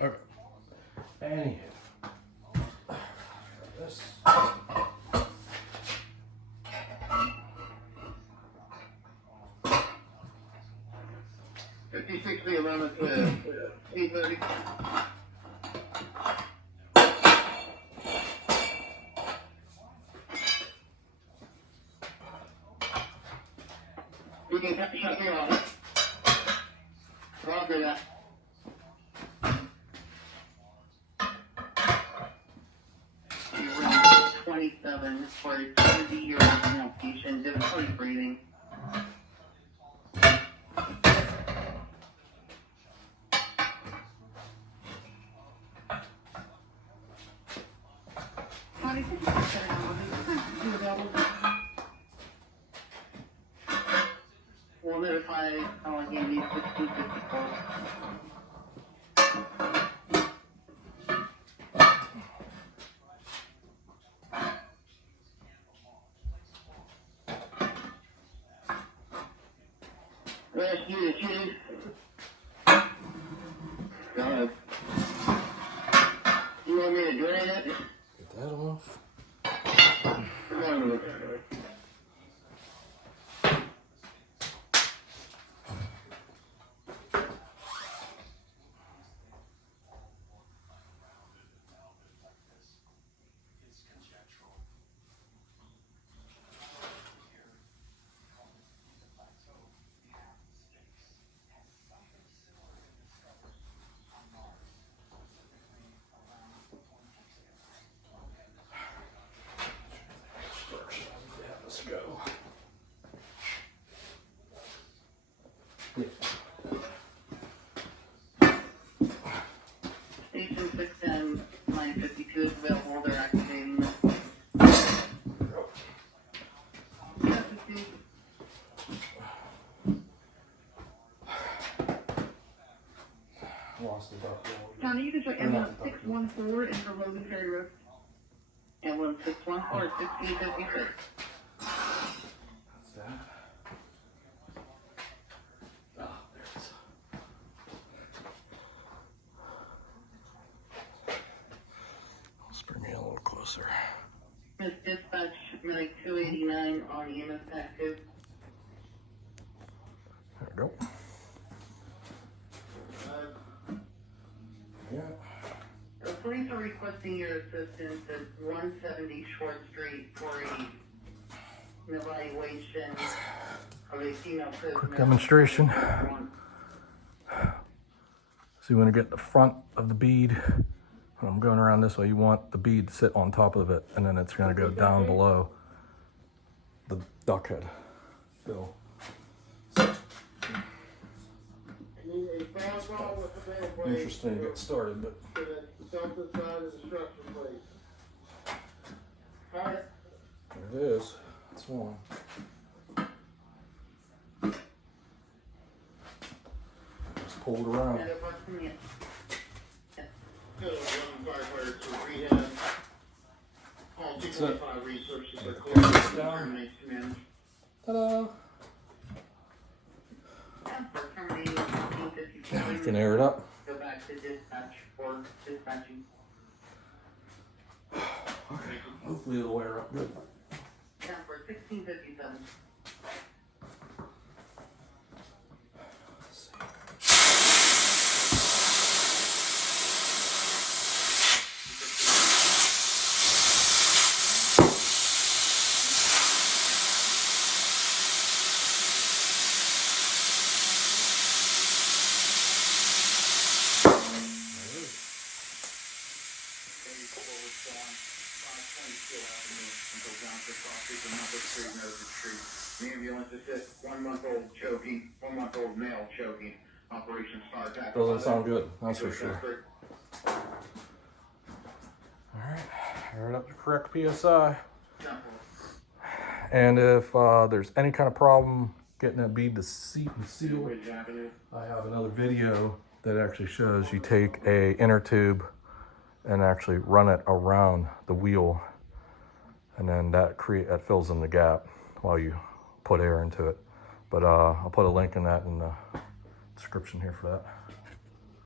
Okay. Anywho. This. 56 the 11th, 8:30. We can shut me off. I'll do that. Room 27 for a 30-year-old male patient, difficulty breathing. We'll notify Allegheny 1654. Rescue the chief. Go ahead. You want me to drain it? Get that off. Come on. Let's go. Station 610, line 52 is available. They're activating this. Lost the Duckbill. County, you can check ambulance 614 in for Logan Ferry Road. Ambulance 614, 1656. What's that? Ah, there it is. Let's bring me a little closer. Miss Dispatch, medic 289 on EMS active. There we go. Yeah. The police are requesting your assistance at 170 Short Street for an evaluation of a female prisoner. Quick demonstration. So you want to get the front of the bead. When I'm going around this way, you want the bead to sit on top of it, and then it's going to go down below the duck head bill. Interesting to get started, but there it is. That's one. Just pull it around. That's it. Resources are Pull this closed. down. Command. Ta-da! For terminating 1657. Now you can air it up. Go back to dispatch for dispatching. Okay. Hopefully it'll air up good. Down for 1657. The ambulance assist 1 month old choking, 1 month old male choking. Operation Star Attack. Doesn't sound good, that's for sure. Alright, air it up to correct PSI. And if there's any kind of problem getting that bead to seat and seal, I have another video that actually shows you take a inner tube and actually run it around the wheel, and then that fills in the gap while you put air into it. But I'll put a link in the description here for that.